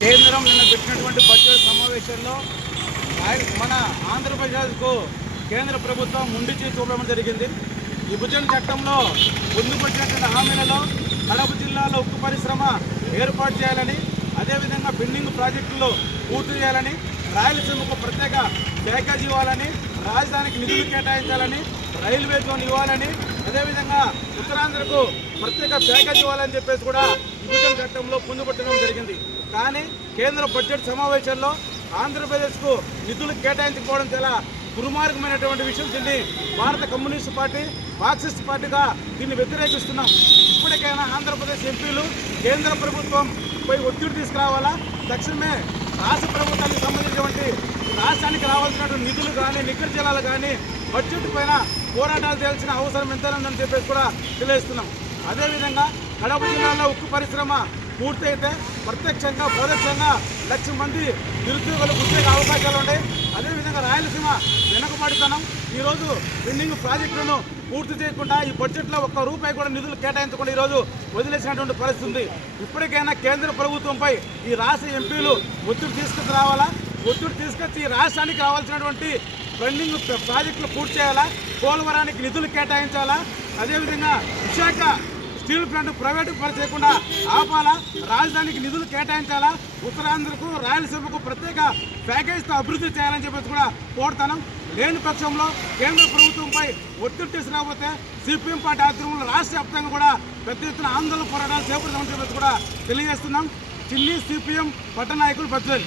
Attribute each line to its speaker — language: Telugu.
Speaker 1: కేంద్రం నిన్న పెట్టినటువంటి బడ్జెట్ సమావేశంలో మన ఆంధ్రప్రదేశ్కు కేంద్ర ప్రభుత్వం ముందు చూపడం జరిగింది. విభజన చట్టంలో పొందుపరిచినటువంటి హామీలలో కడప జిల్లాలో ఉక్కు పరిశ్రమ ఏర్పాటు చేయాలని అదేవిధంగా పెండింగ్ ప్రాజెక్టులు పూర్తి చేయాలని రాయలసీమకు ప్రత్యేక ప్యాకేజ్ ఇవ్వాలని రాజధానికి నిధులు కేటాయించాలని రైల్వే జోన్ ఇవ్వాలని అదేవిధంగా ఉత్తరాంధ్రకు ప్రత్యేక ప్యాకేజ్ ఇవ్వాలని చెప్పేసి కూడా ఘట్టంలో చట్టంలో పొందుపట్టడం జరిగింది. కానీ కేంద్ర బడ్జెట్ సమావేశంలో ఆంధ్రప్రదేశ్కు నిధులు కేటాయించకపోవడం చాలా దుర్మార్గమైనటువంటి విషయం దీన్ని భారత కమ్యూనిస్ట్ పార్టీ మార్క్సిస్ట్ పార్టీగా దీన్ని వ్యతిరేకిస్తున్నాం. ఇప్పటికైనా ఆంధ్రప్రదేశ్ ఎంపీలు కేంద్ర ప్రభుత్వం పై ఒత్తిడి తీసుకురావాలా? తక్షణమే రాష్ట్ర ప్రభుత్వానికి సంబంధించినటువంటి రాష్ట్రానికి రావాల్సినటువంటి నిధులు కానీ నిఖర జిల్లాలు కానీ బడ్జెట్ పైన పోరాటాలు చేయాల్సిన అవసరం ఎంతైనా ఉందని చెప్పేసి కూడా తెలియజేస్తున్నాం. అదేవిధంగా కడప జిల్లాలో ఉక్కు పరిశ్రమ పూర్తయితే ప్రత్యక్షంగా పరోక్షంగా లక్ష మంది నిరుద్యోగులు ఉద్యోగ అవకాశాలు ఉన్నాయి. అదేవిధంగా రాయలసీమ వెనుకబడితనం. ఈరోజు పెండింగ్ ప్రాజెక్టులను పూర్తి చేయకుండా ఈ బడ్జెట్లో ఒక్క రూపాయి కూడా నిధులు కేటాయించకుండా ఈరోజు వదిలేసినటువంటి పరిస్థితి ఉంది. ఇప్పటికైనా కేంద్ర ప్రభుత్వంపై ఈ రాష్ట్ర ఎంపీలు ఒత్తిడి తీసుకుని రావాలా ఒత్తిడి తీసుకొచ్చి ఈ రాష్ట్రానికి రావాల్సినటువంటి పెండింగ్ ప్రాజెక్టులు పూర్తి చేయాలా? పోలవరానికి నిధులు కేటాయించాలా? అదేవిధంగా విశాఖ స్టీల్ ప్లాంట్ ప్రైవేటు పని చేయకుండా ఆపాలా? రాజధానికి నిధులు కేటాయించాలా? ఉత్తరాంధ్రకు రాయలసీమకు ప్రత్యేక ప్యాకేజీతో అభివృద్ధి చేయాలని చెప్పేసి కూడా కోరుతాను లేని పక్షంలో కేంద్ర ప్రభుత్వంపై ఒత్తిడి తీసుకురాకపోతే సిపిఎం పార్టీ ఆధ్వర్యంలో రాష్ట్ర వ్యాప్తంగా కూడా పెద్ద ఎత్తున ఆందోళన పోరాటాలు చేపడతామని చెప్పేసి కూడా తెలియజేస్తున్నాం. చిన్ని సిపిఎం పట్టణ నాయకులు బద్వేలు.